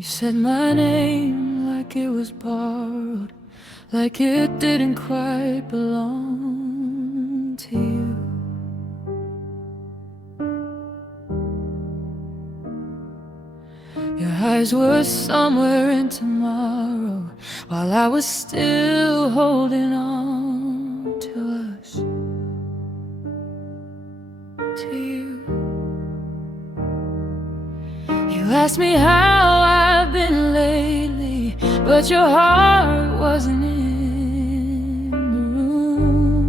You said my name like it was borrowed, like it didn't quite belong to you. Your eyes were somewhere in tomorrow, while I was still holding on to us, to you. You asked me how I've been lately, but your heart wasn't in the room.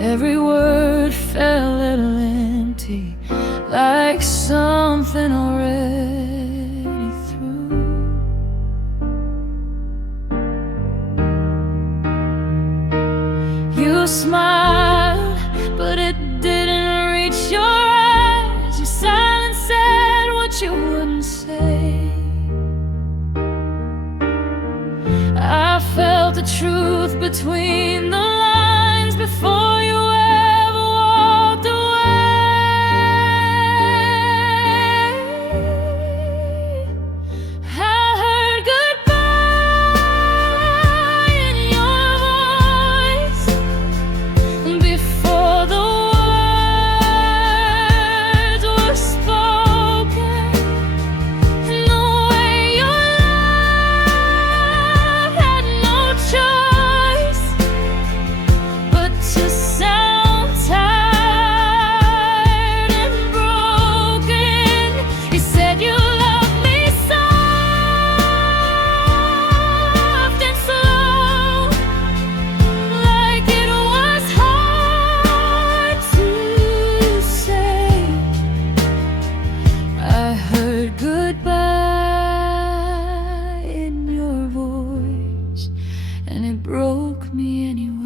Every word felt a little empty, like something already through. You smiled, but it didn't reach your eyes. Your silence said what you wouldn't say. I felt the truth between the lines before you ever walked away. I heard goodbye in your voice before the words were spoken, and the way your love had no choice but to sound tired and broken. You said you loved me soft and slow, like it was hard to say. I heard goodbye in your voice, and it broke me anyway.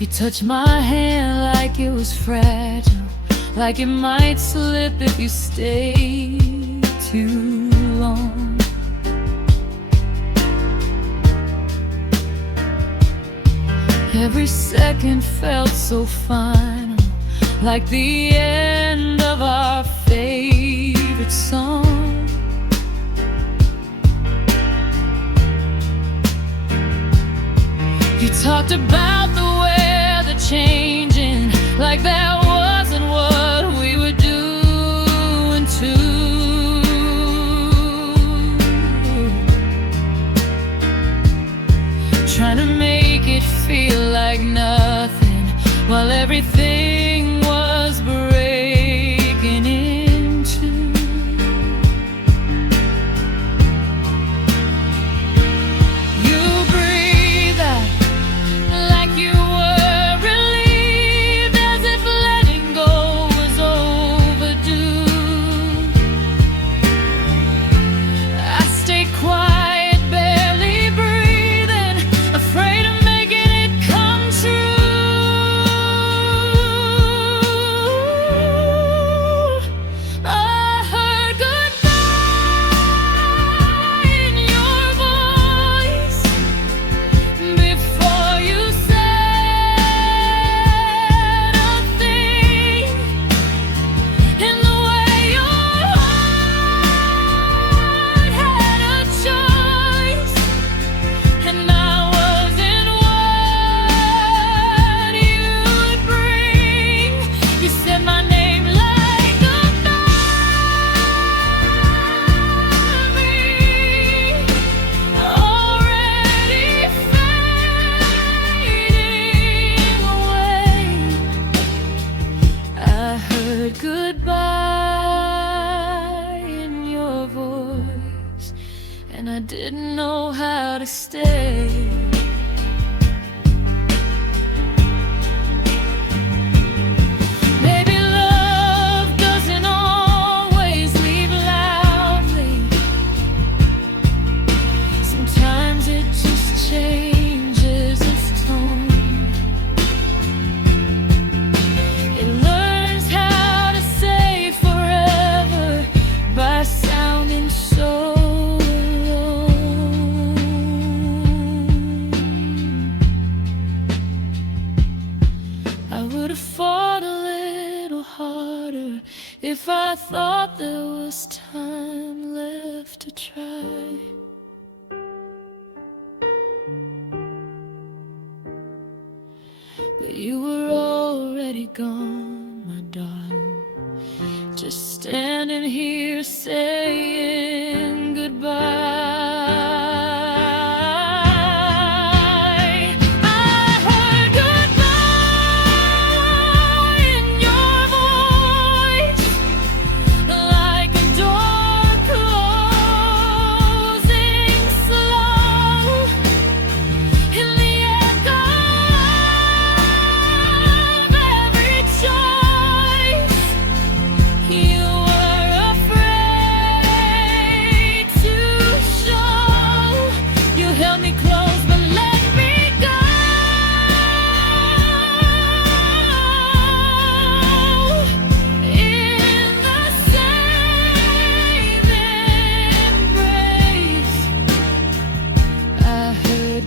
You touched my hand like it was fragile, like it might slip if you stayed too long. Every second felt so final, like the end of our favorite song. You talked about the weather changing, like that wasn't what we were doing too. Trying to make it feel like nothing, while everything was breaking in two. You breathed out like you were relieved, as if letting go was overdue. I stayed quiet, barely breathing, afraid of making it come true. I heard goodbye in your voice before you said a thing, in the way your heart had a choice, and I wasn't what you'd bring. You said my name like goodbye, already fading away. I heard goodbye in your voice, and I didn't know how to stay. Maybe love doesn't always leave loudly. Sometimes it just changes its tone. It learns how to say forever last time left to try. But you were already gone, my darling, just standing here saying goodbye.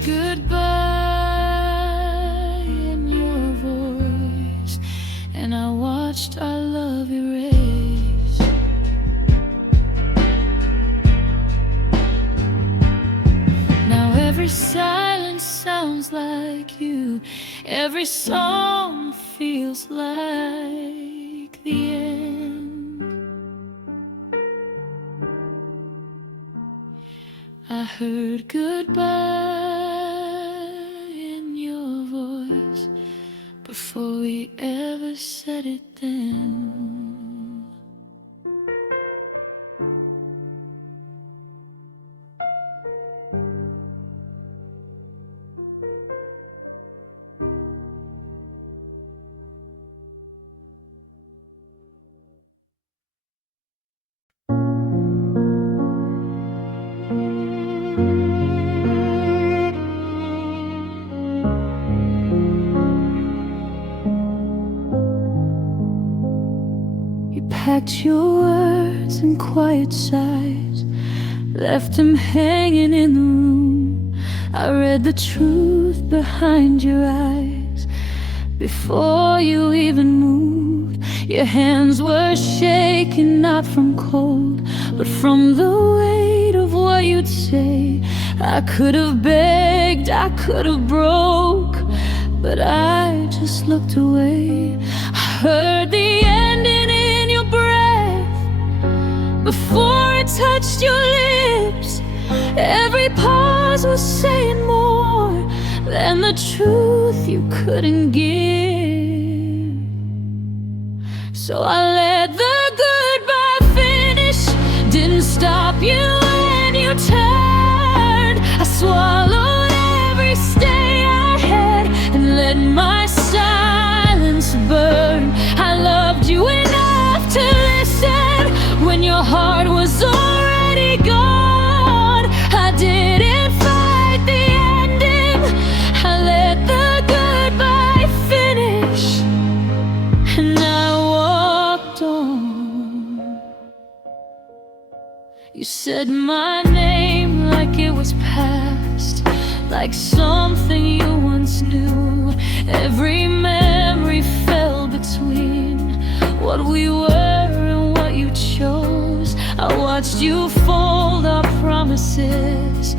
Goodbye in your voice, and I watched our love erase. Now every silence sounds like you, every song feels like the end. I heard goodbye before we ever said it then. Packed your words in quiet sighs, left them hanging in the room. I read the truth behind your eyes before you even moved. Your hands were shaking, not from cold, but from the weight of what you'd say. I could have begged, I could have broke, but I just looked away. I heard the ending in your breath before it touched your lips. Every pause was saying more than the truth you couldn't give. So I let the goodbye finish, didn't stop you when you turned. I swallowed every stay I had and let my silence burn. I loved you enough to listen when your heart was already gone. I didn't fight the ending, I let the goodbye finish, and I walked on. You said my name like it was past, like something you once knew. Every memory fell between what we were and what you chose. I watched you fold our promises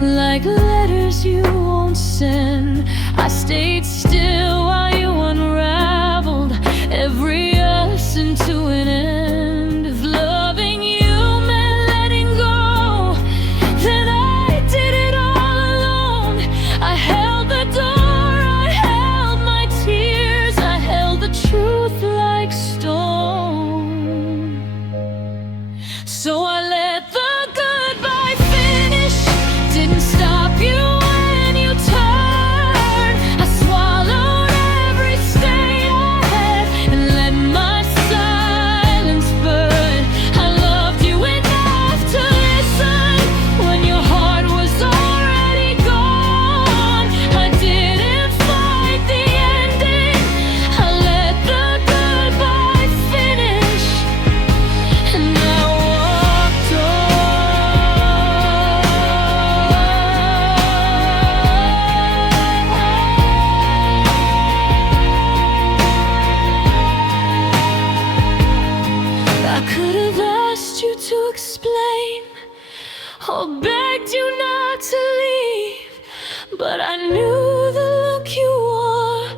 like letters you won't send. I stayed still while you unraveled every us into an end. If loving you meant letting go, then I did it all alone. I held the door, I held my tears, I held the truth like stone. So I let the goodbye finish, didn't stop you when you turned. I swallowed every stay I had and let my silence explain or begged you not to leave, but I knew the look you wore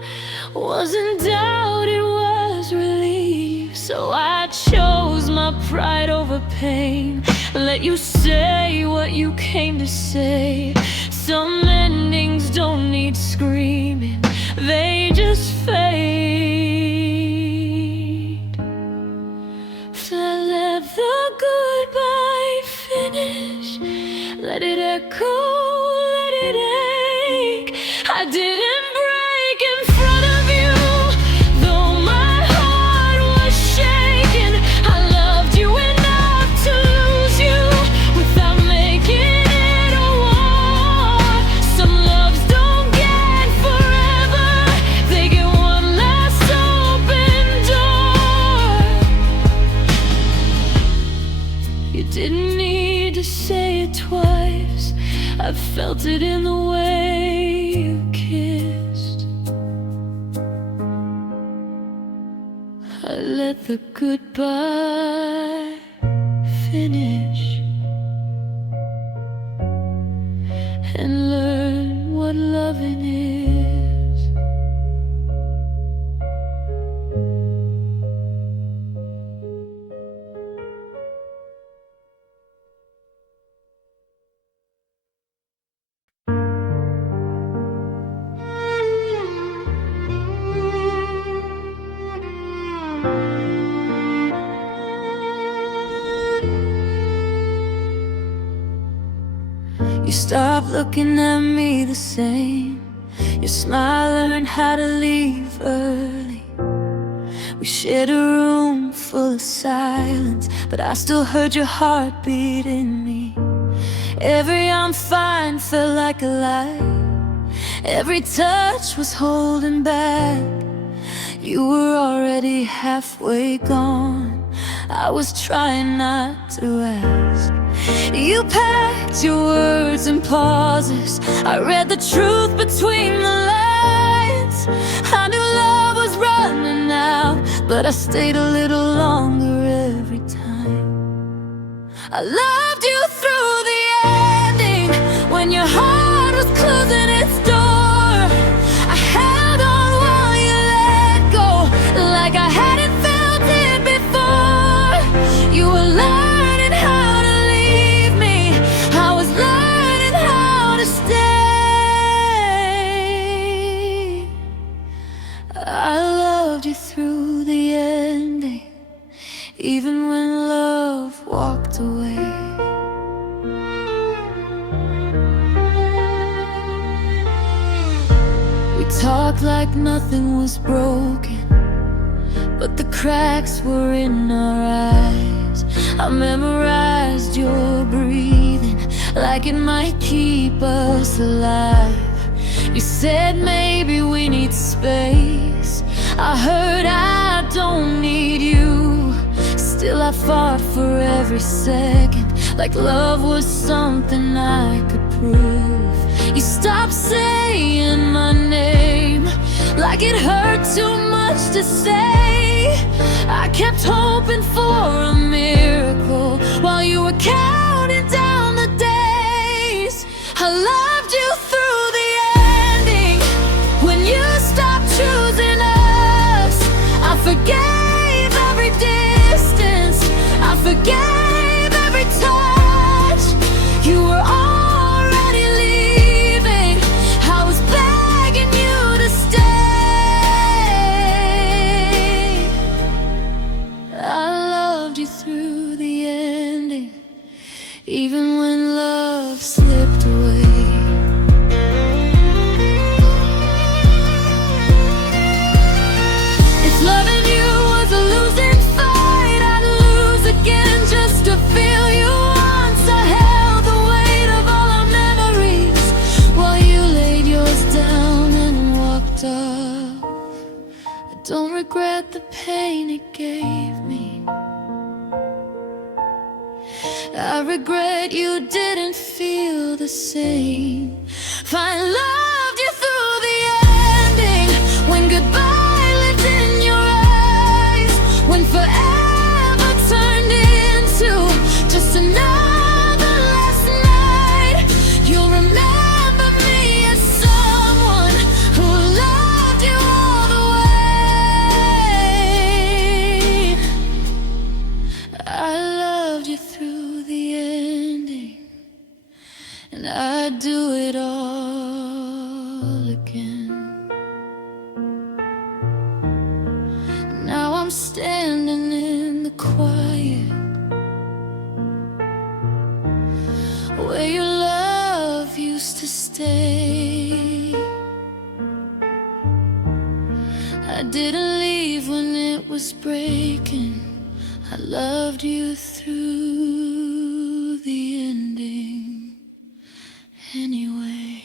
wasn't doubt, it was relief. So I chose my pride over pain, let you say what you came to say. Some endings don't need screaming, they just fade. Let the goodbye finish, let it echo, let it ache. I didn't break in front of you, though my heart was shaking. I loved you enough to lose you without making it a war. Some loves don't get forever, they get one last open door. You didn't need to say it twice, I felt it in the way you kissed. I let the goodbye finish and learn what loving is. You stopped looking at me the same. Your smile learned how to leave early. We shared a room full of silence, but I still heard your heartbeat in me. Every I'm fine felt like a lie. Every touch was holding back. You were already halfway gone. I was trying not to ask. You packed your words and pauses. I read the truth between the lines. I knew love was running out, but I stayed a little longer every time. I loved you through the ending, when your heart was closing its door. I held on while you let go, like I hadn't felt it before. You were learning how to leave me, I was learning how to stay. I loved you through the ending, even when love walked away. We talked like nothing was broken, but the cracks were in our eyes. I memorized your breathing, like it might keep us alive. You said maybe we need space. I heard I don't need you. Still I fought for every second, like love was something I could prove. You stopped saying my name, like it hurt too much to say. I kept hoping for a miracle while you were counting down the days. I loved you through the ending, when you stopped choosing us. I forgave every distance, I forgave every touch. You were already leaving, I was begging you to stay. I loved you through the ending, even when love slipped away. If loving you was a losing fight, I'd lose again just to feel you once. I held the weight of all our memories while you laid yours down and walked off. I don't regret the pain it gave me, I regret you didn't feel the same. I loved you through the ending, when goodbye lived in your eyes, when forever turned into just and I'd do it all again. Now I'm standing in the quiet, where your love used to stay. I didn't leave when it was breaking, I loved you through the ending anyway.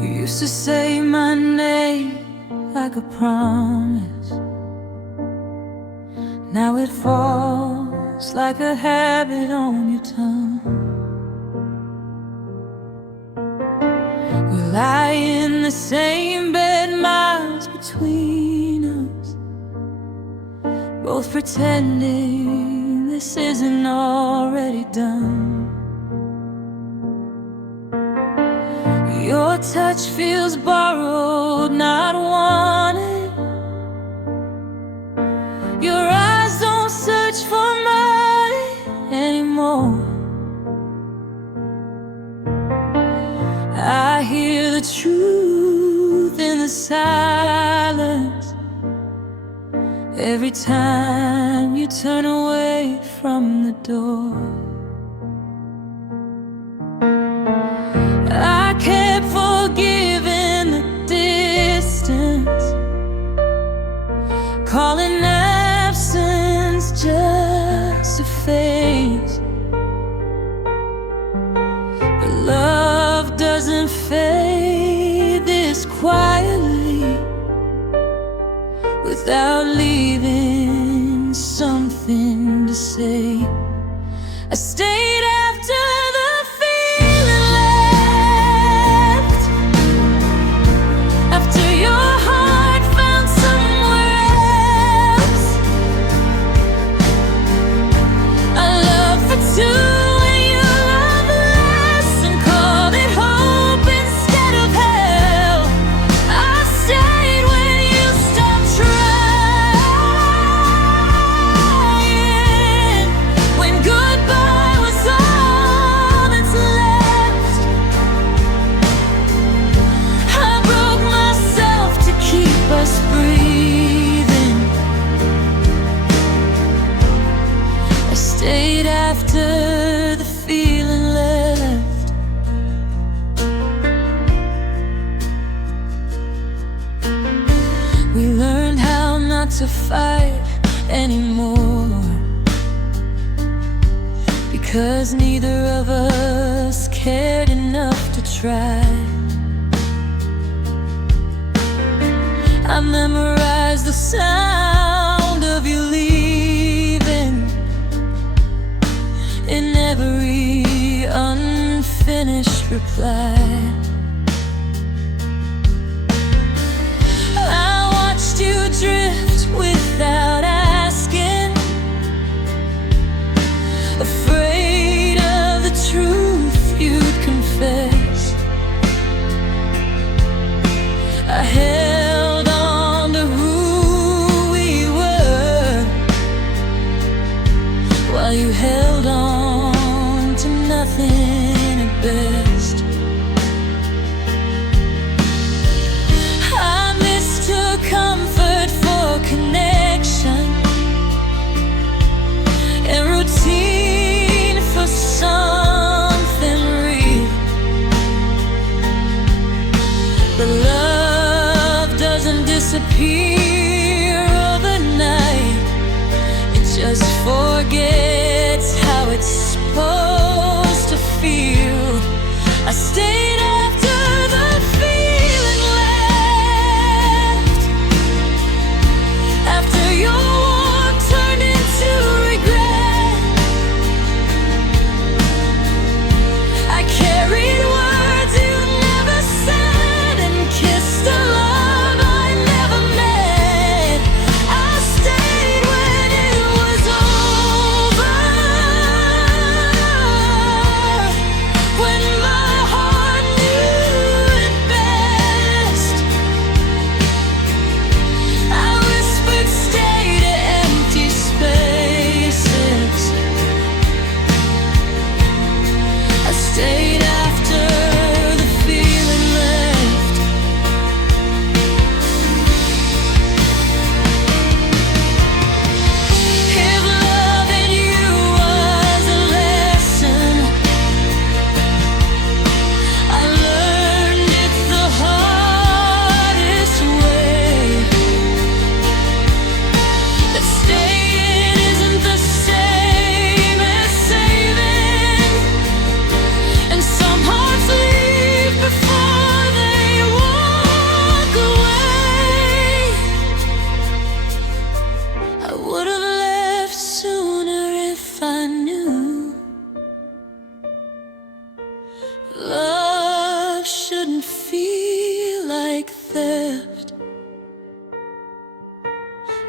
You used to say my name like a promise. Now it falls like a habit on your tongue. We lie in the same bed, miles between us, both pretending this isn't already done. Your touch feels borrowed, not wanted. Your eyes don't search for mine anymore. I hear the truth in the silence every time you turn away from the door. I kept forgiving the distance, calling absence just a phase. But love doesn't fade this quietly without leaving something to say. I stayed after the feeling left, after your heart found somewhere else. I love for two and you love less, and called it hope instead of hell. I stayed when you stopped trying, when goodbye was all that's left. I broke myself to keep us breathing. I stayed after the feeling left. We learned how not to fight anymore, because neither of us cared enough to try. I memorized the sound of you leaving in every unfinished reply. I watched you drift without asking, afraid of the truth you'd confess. I held on to who we were, while you held on to nothing at best. I mistook comfort for connection, and routine for something real. But love doesn't disappear overnight, it just forgets how it's supposed to feel. I stayed after the feeling left, after your warmth turned into regret. I carried words you never said, and kissed a love I never met.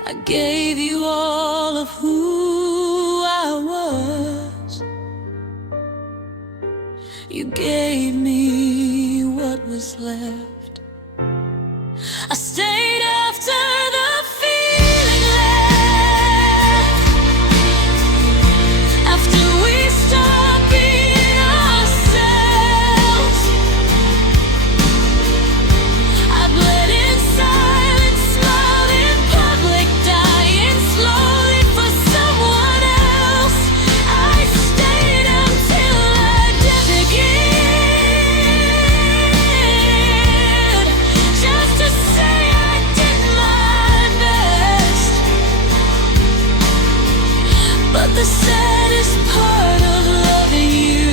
I gave you all of who I was. You gave me what was left. I stayed after the feeling left, after we stopped being ourselves. I bled in silence, smiled in public, dying slowly for someone else. I stayed until I disappeared, just to say I did my best. But the saddest part of loving you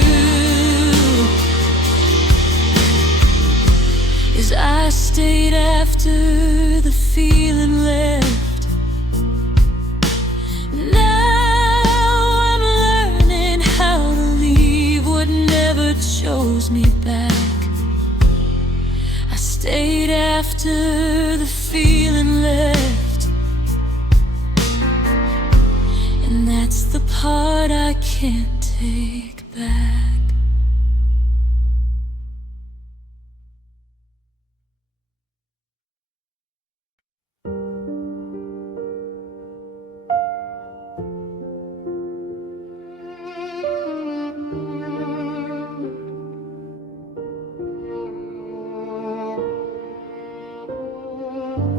is I stayed after the feeling left. Now I'm learning how to leave what never chose me back. I stayed after the feeling left, and that's the part I can't take back.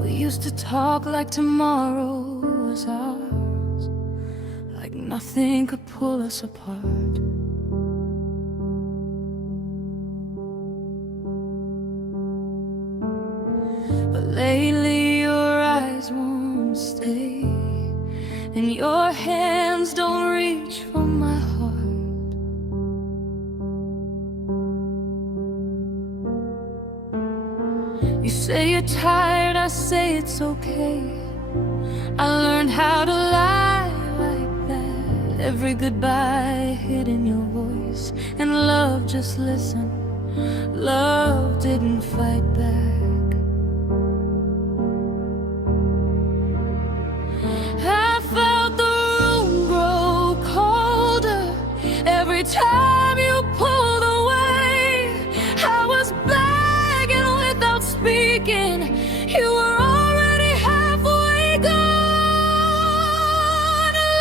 We used to talk like tomorrow was ours, like nothing could pull us apart. But lately your eyes won't stay, and your hands don't reach for my heart. You say you're tired, I say it's okay. I learned how to lie like that. Every goodbye hid in your voice, and love just listened. Love didn't fight back. I felt the room grow colder every time you pulled away. I was begging without speaking. You were already halfway gone.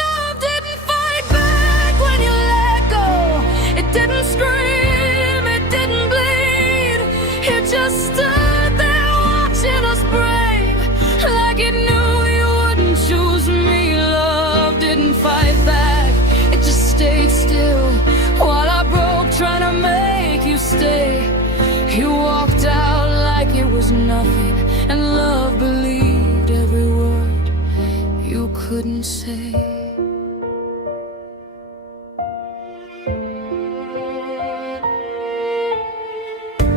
Love didn't fight back when you let go. It didn't scream, it didn't bleed. It just stood there watching us break, like it knew you wouldn't choose me. Love didn't fight back, it just stayed still while I broke trying to make you stay. You walked out like it was nothing, and love believed every word you couldn't say.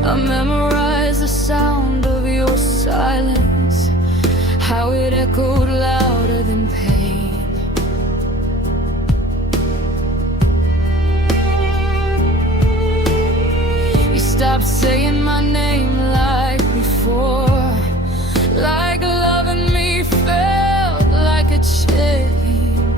I memorized the sound of your silence, how it echoed louder than pain. You stopped saying my name like before, like loving me felt like a change.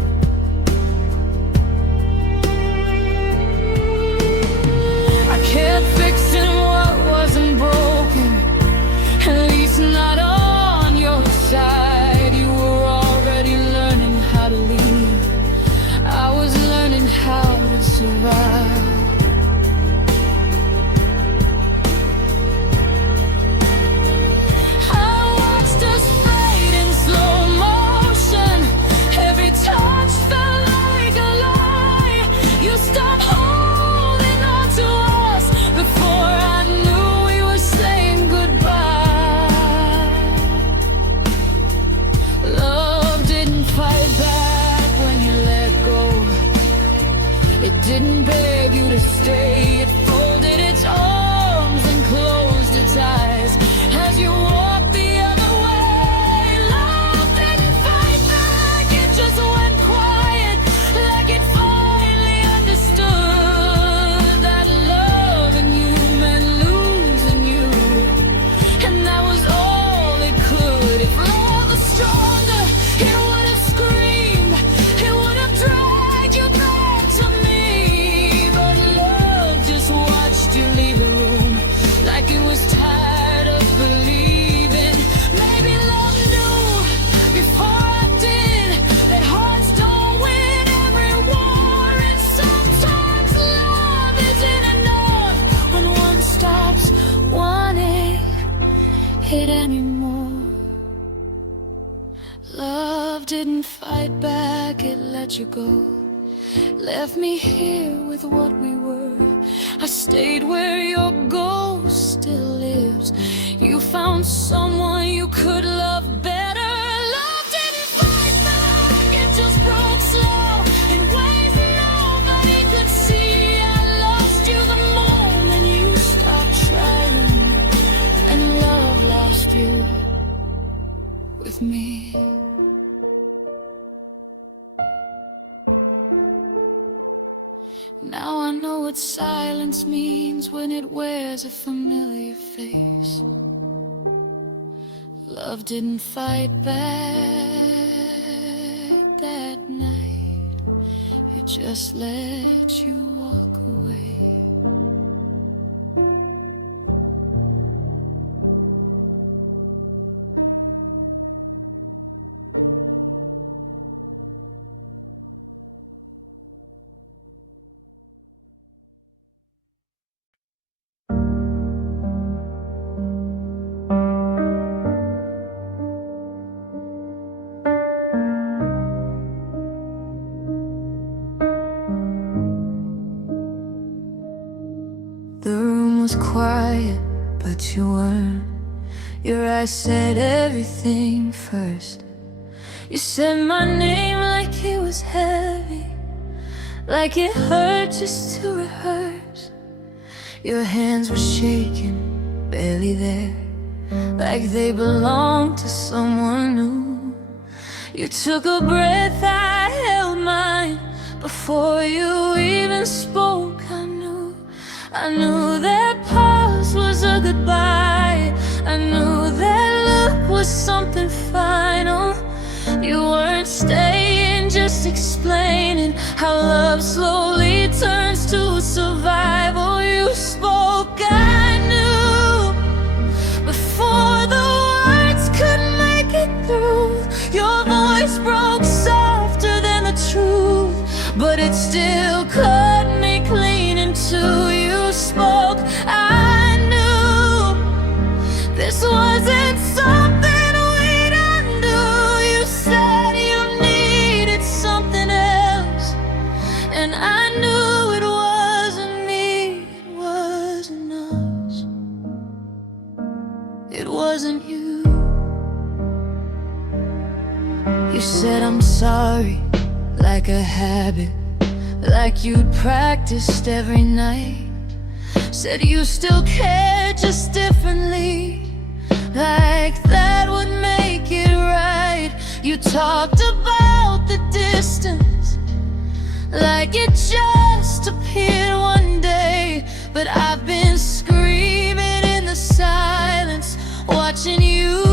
Love didn't fight back, it let you go. Left me here with what we were. I stayed where your ghost still lives. You found someone you could love better. Love didn't fight back, it just broke slow in ways nobody could see. I lost you the moment you stopped trying, and love lost you with me. Now I know what silence means when it wears a familiar face. Love didn't fight back that night. It just let you walk away. The room was quiet, but you weren't. Your eyes said everything first. You said my name like it was heavy, like it hurt just to rehearse. Your hands were shaking, barely there, like they belonged to someone new. You took a breath, I held mine. Before you even spoke, I knew that pause was a goodbye. I knew that look was something final. You weren't staying, just explaining how love slowly turns to survival. You spoke, I knew, before the words could make it through. Your voice broke softer than the truth, but it still cut me clean in two. You spoke, I knew this wasn't something we'd undo. You said you needed something else, and I knew it wasn't me, it wasn't us, it wasn't you. You said I'm sorry, like a habit, like you'd practiced every night. Said you still care, just differently, like that would make it right. You talked about the distance, like it just appeared one day. But I've been screaming in the silence, watching you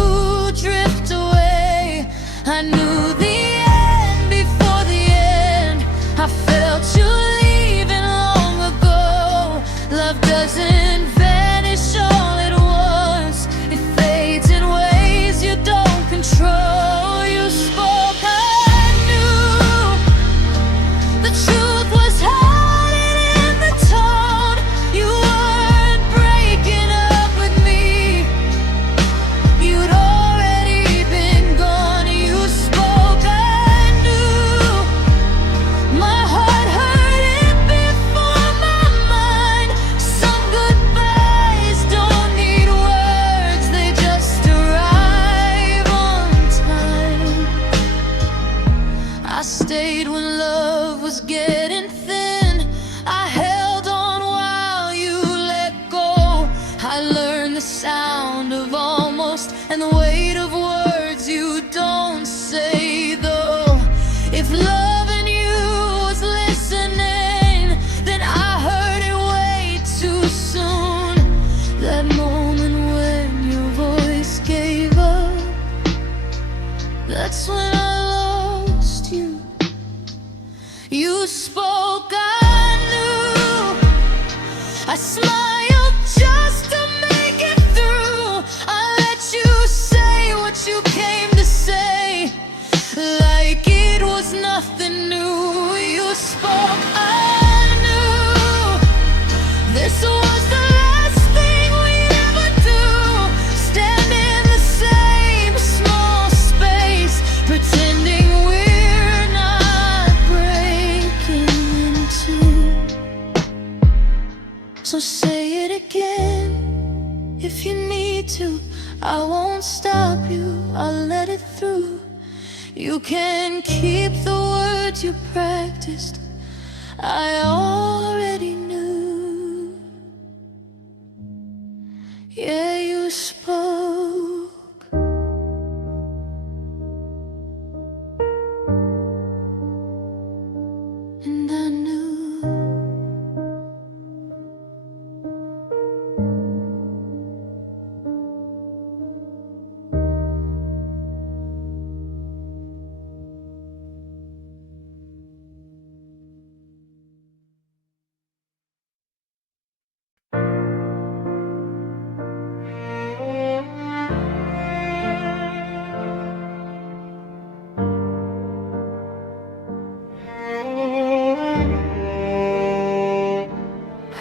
drift away. I knew the end before the end. I felt you leaving long ago. Love doesn't vanish all at once, it fades in ways you don't control. You spoke, I knew the truth was hiding in the tone. You weren't breaking up with me, you'd already been gone. You spoke, I knew my heart heard it before my mind. Some goodbyes don't need words, they just arrive on time. I stayed when love was getting thin. I held on while you let go. I learned the sound of almost and the weight of words you don't say, though. If loving you was listening, then I heard it way too soon. That moment when your voice gave up, that's when I lost you. You spoke, I knew. I smiled just to make it through. I let you say what you came to say, like it was nothing new. You spoke, I knew this was the last thing we'd ever do. Stand in the same small space, pretending I won't stop you, I'll let it through. You can keep the words you practiced, I already knew. Yeah, you spoke, and I knew.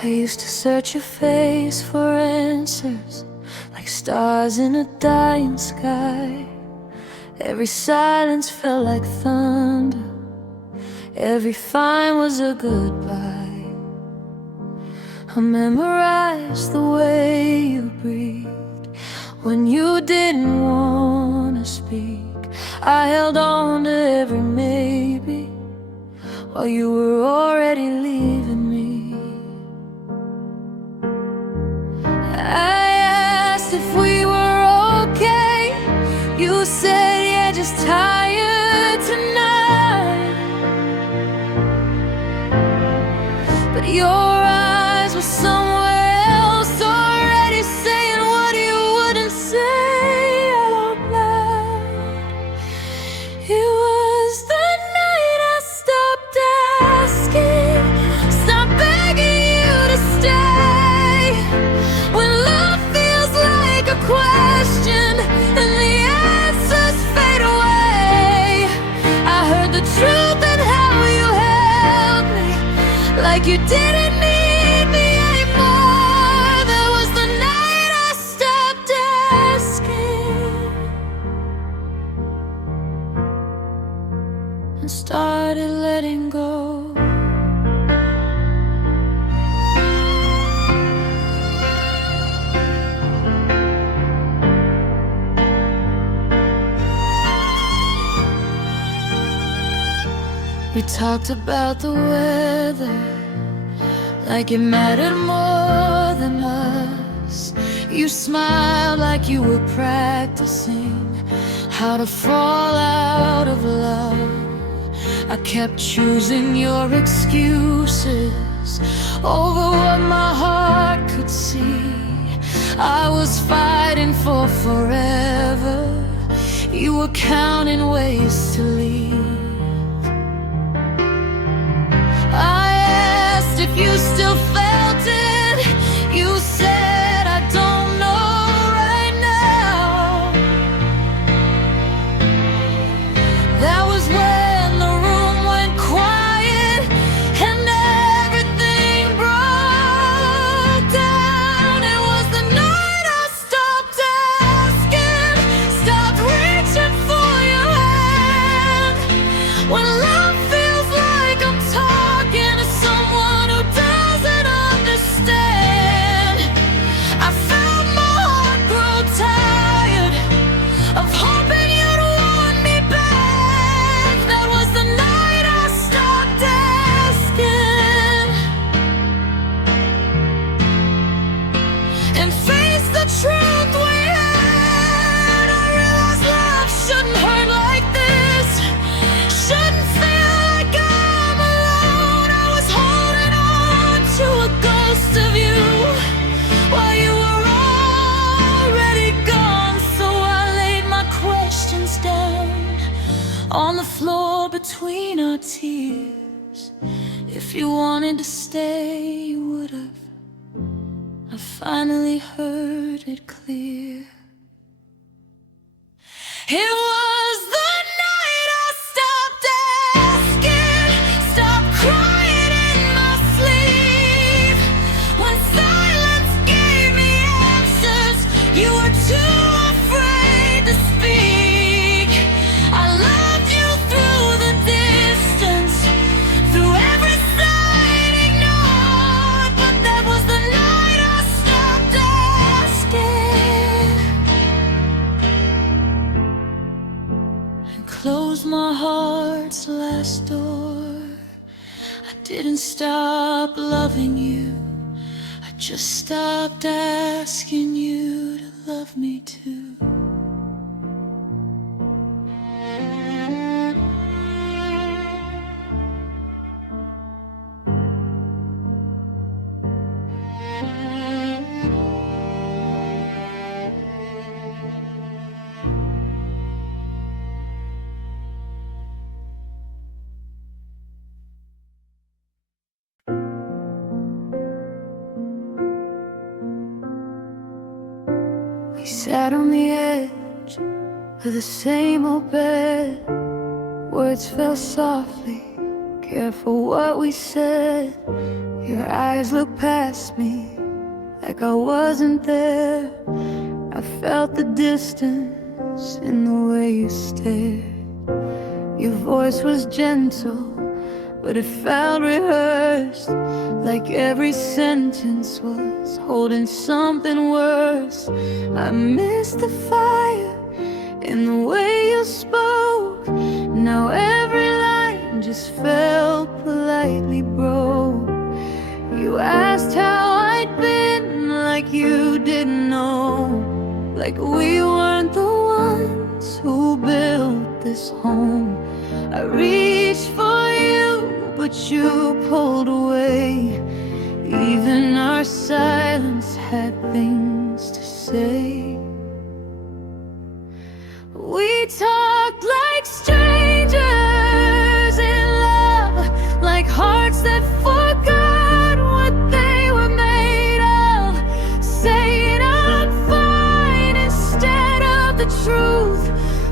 I used to search your face for answers, like stars in a dying sky. Every silence felt like thunder, every fine was a goodbye. I memorized the way you breathed when you didn't want to speak. I held on to every maybe while you were already leaving me. I asked if we were okay. You said, yeah, just tired tonight. But your eyes were somewhere else, already saying what you wouldn't say out loud. It was the night I stopped asking, stopped begging you to stay. When love feels like a question and the answers fade away, I heard the truth and how you held me like you didn't need me anymore. That was the night I stopped asking and started letting go. We talked about the weather like it mattered more than us. You smiled like you were practicing how to fall out of love. I kept choosing your excuses over what my heart could see. I was fighting for forever, you were counting ways to leave. If you still felt it, you said, I don't know right now. That was when the room went quiet and everything broke down. It was the night I stopped asking, stopped reaching for your hand. When love feels like I'm talking to someone who doesn't understand, I felt my heart grow tired of hoping you'd want me back. That was the night I stopped asking and faced the truth we had. I realized love shouldn't hurt like this, shouldn't feel like I'm alone. I was holding on to a ghost of you while you were already gone. So I laid my questions down on the floor between our tears. If you wanted to stay, you would've. I finally heard it clear. It was the night I stopped asking, stopped crying in my sleep. When silence gave me answers, you were too afraid to speak. I loved you through the distance, through every sign ignored. But that was the night I stopped asking and closed my heart's last door. I didn't stop loving you, I just stopped asking you to love me too. We sat on the edge of the same old bed. Words fell softly, careful what we said. Your eyes looked past me like I wasn't there. I felt the distance in the way you stared. Your voice was gentle, but it felt rehearsed, like every sentence was holding something worse. I missed the fire in the way you spoke. Now every line just felt politely broke. You asked how I'd been, like you didn't know, like we weren't the ones who built this home. I reached for you, but you pulled away. Even our silence had things to say. We talked like strangers in love, like hearts that forgot what they were made of, saying I'm fine instead of the truth,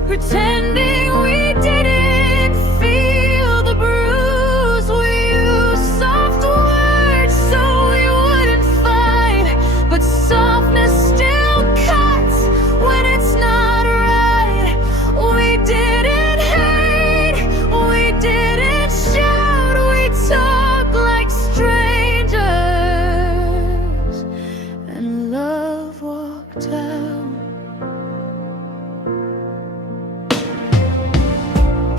pretending we didn't feel the bruise. We used soft words so we wouldn't fight, but softness still cuts when it's not right. We didn't hate, we didn't shout, we talked like strangers, and love walked out.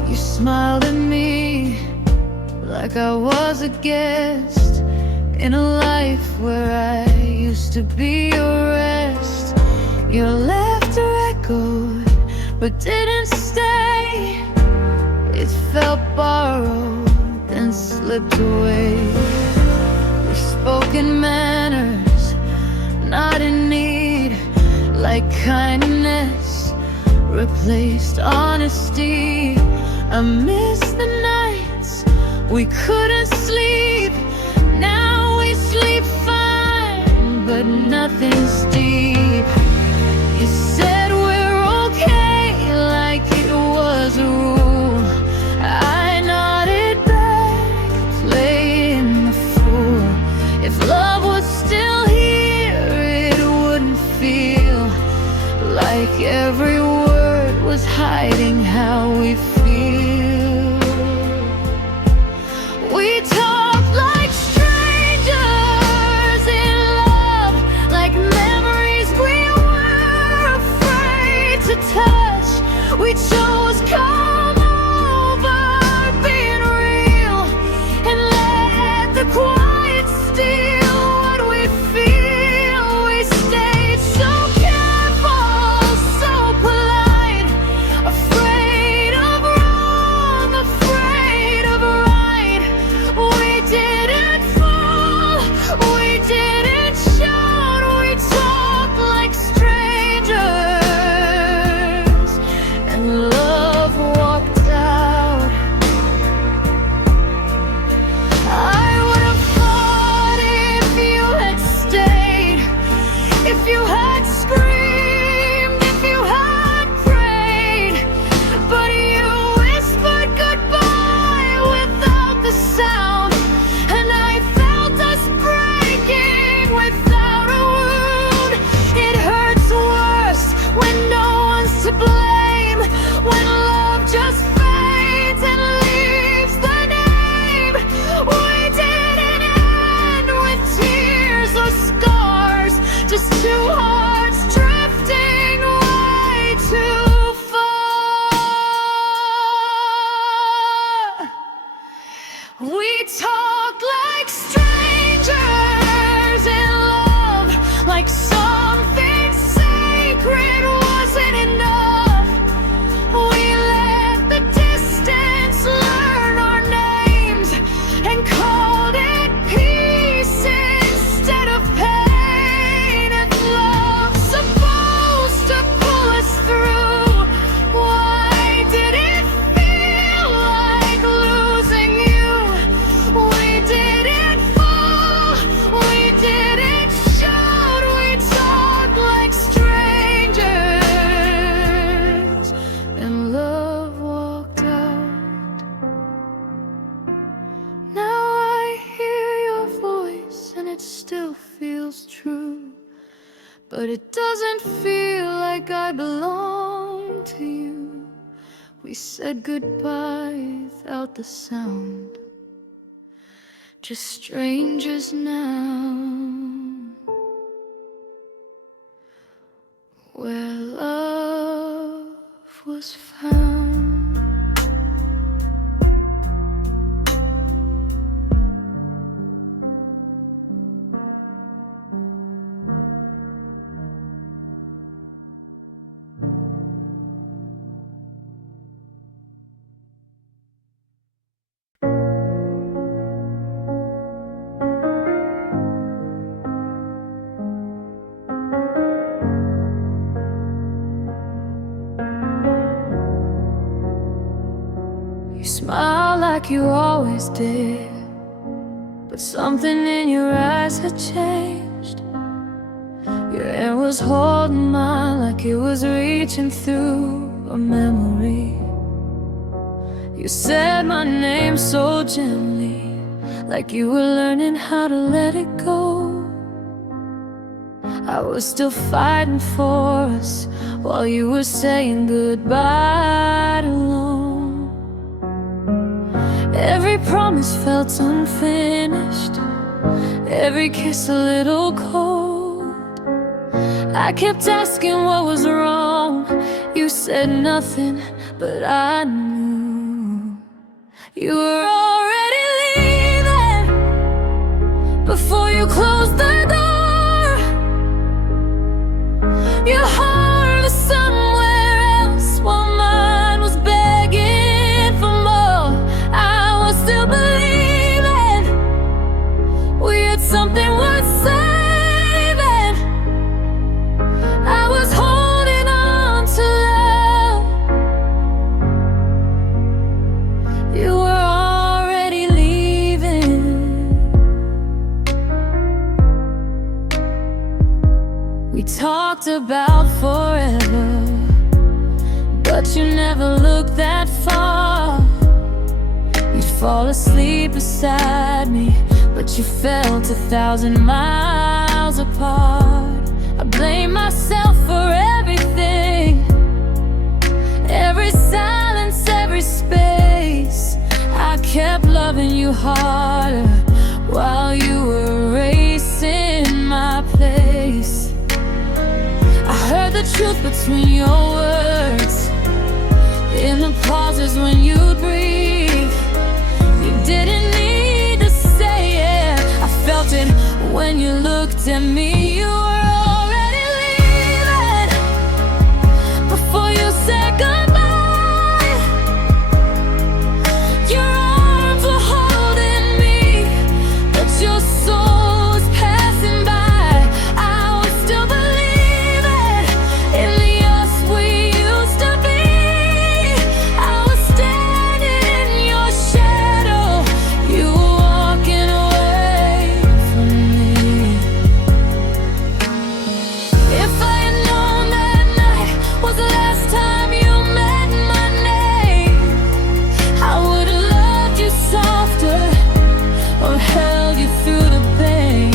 You smiled at me like I was a guest in a life where I used to be your rest. Your laughter echoed but didn't stay. It felt borrowed, then slipped away. Your spoken manners, not in need, like kindness replaced honesty. I miss the nights we couldn't sleep. Now we sleep fine, but nothing's deep. You said we're okay, like it was a rule. I nodded back, playing the fool. If love was still here, it wouldn't feel like every word was hiding how we feel. We talked like strangers in love, like memories we were afraid to touch. We chose come over, being real, and let the quiet steal what we feel. We stayed so careful, so polite, afraid of wrong, afraid of right. We didn't fall, we didn't shout, we talked like strangers, and love it doesn't feel like I belong to you. We said goodbye without the sound, just strangers now. Where love was found. You smile like you always did, but something in your eyes had changed. Your hand was holding mine like it was reaching through a memory. You said my name so gently, like you were learning how to let it go. I was still fighting for us while you were saying goodbye alone. Every promise felt unfinished, every kiss a little cold. I kept asking what was wrong. You said nothing, but I knew you were already leaving before you closed the door. Your heart was somewhere else while mine was begging for more. I was still believing we had something worth saving. I was holding on to love. You were already leaving. We talked about forever, but you never looked that far. You'd fall asleep beside me, but you felt 1,000 miles apart. I blame myself for everything, every silence, every space. I kept loving you harder while you were racing my place. I heard the truth between your words, in the pauses when you'd breathe. You didn't need to say it, I felt it when you looked at me. You were already leaving before you said goodbye. Your arms were holding me, but your soul was passing by. I was still believing in the us we used to be. I was standing in your shadow, you were walking away from me. If I had known that night was the last time you met my name, I would have loved you softer or held you through the pain.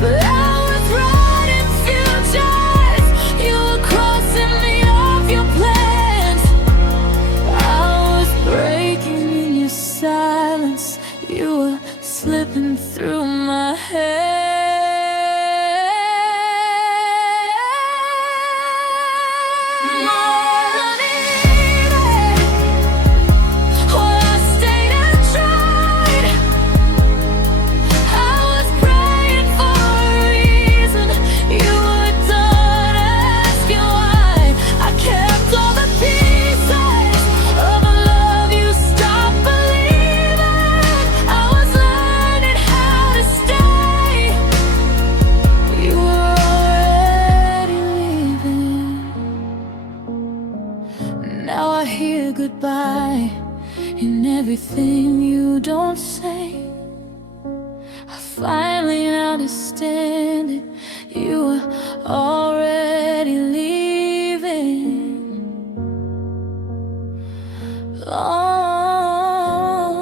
But I was writing futures, you were crossing me off your plans. I was breaking in your silence, you were slipping through my hands. More than needed, well, I stayed and tried. I was praying for a reason, you were done asking why. I kept all the pieces of a love you stopped believing. I was learning how to stay. You were already leaving. Now I hear goodbye in everything you don't say. I finally understand it, you were already leaving long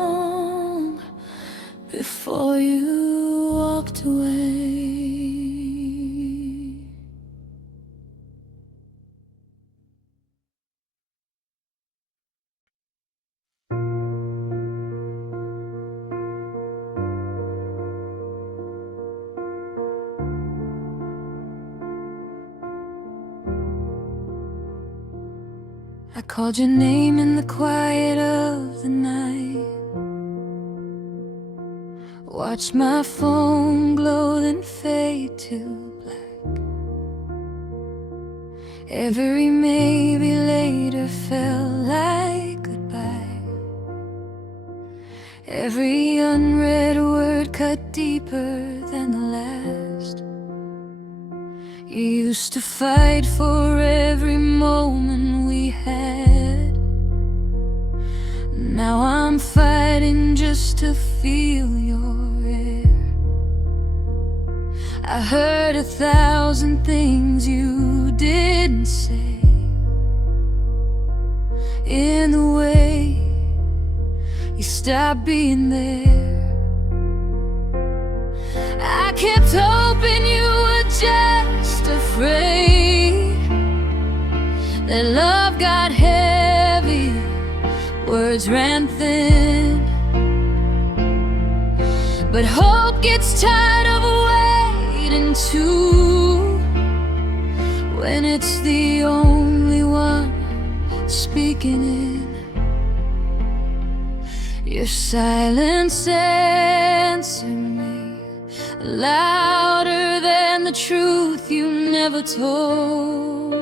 before you walked away. I called your name in the quiet of the night. Watched my phone glow then fade to black. Every maybe later felt like goodbye. Every unread word cut deeper than the last. You used to fight for every moment we had. Now I'm fighting just to feel your air. I heard 1,000 things you didn't say. In the way you stopped being there, I kept hoping you were just afraid that love got heavy, words ran thin. But hope gets tired of waiting too, when it's the only one speaking in. Your silence answered me louder than the truth you never told.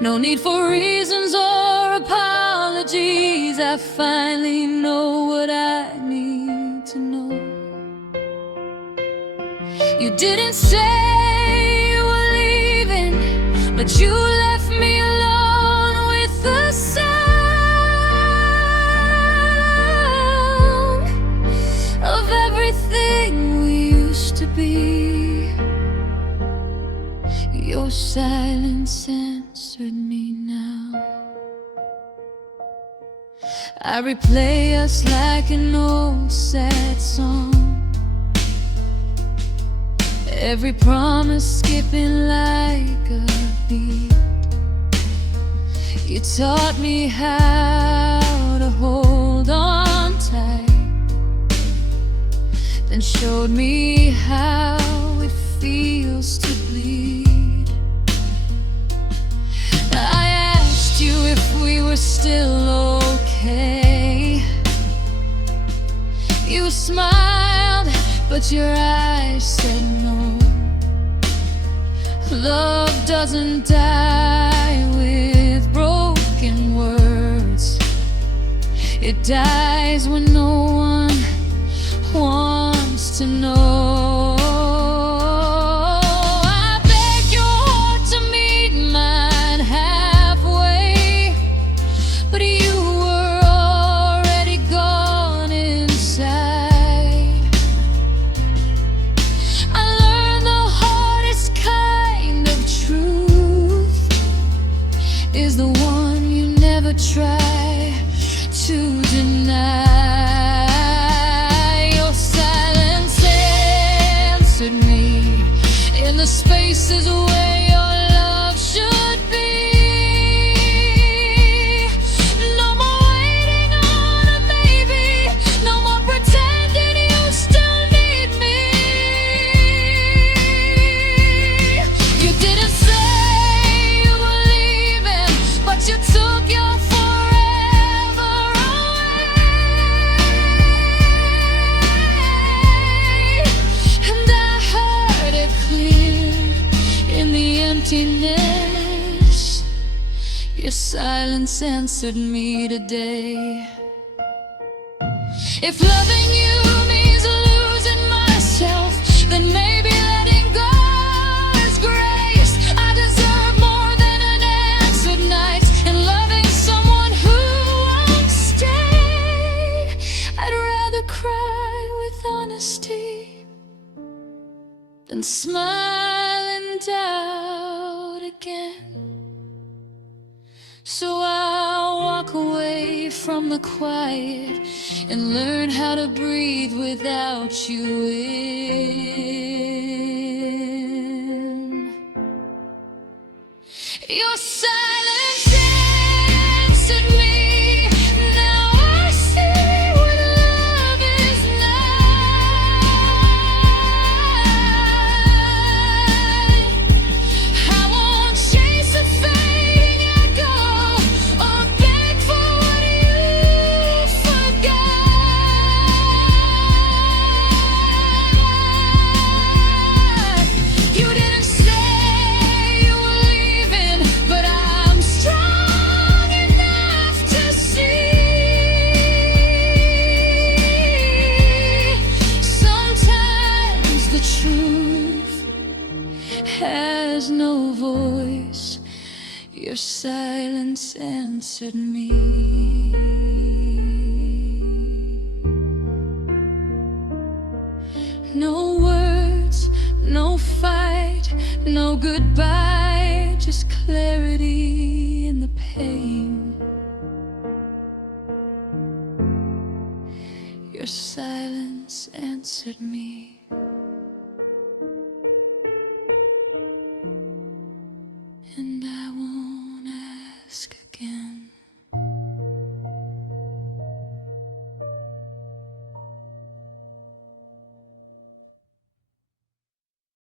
No need for reasons or apologies. I finally know what I need to know. You didn't say you were leaving, but you left me alone with the sound of everything we used to be. Your silence answered me now. I replay us like an old sad song, every promise skipping like a beat. You taught me how to hold on tight, then showed me how it feels to bleed. I asked you if we were still okay. You smiled, but your eyes said no. Love doesn't die with broken words. It dies when no one wants to know. I begged your heart to meet mine halfway, but you were already gone inside. I learned the hardest kind of truth is the one you never try to deny. Your silence answered me in the spaces where your love should be. No more waiting on a maybe, no more pretending you still need me. You didn't say you were leaving, but you took your forever away. And I heard it clear in the emptiness. Your silence answered me today. If loving you means losing myself, then maybe letting go is grace. I deserve more than an answered night, and loving someone who won't stay. I'd rather cry with honesty than smile in doubt again. So I'll walk away from the quiet and learn how to breathe without you in. Your silence answered me. Now I see what love is like. I won't chase a fading echo. silence answered me. No words, no fight, no goodbye, just clarity in the pain. Your silence answered me. And I won't ask again.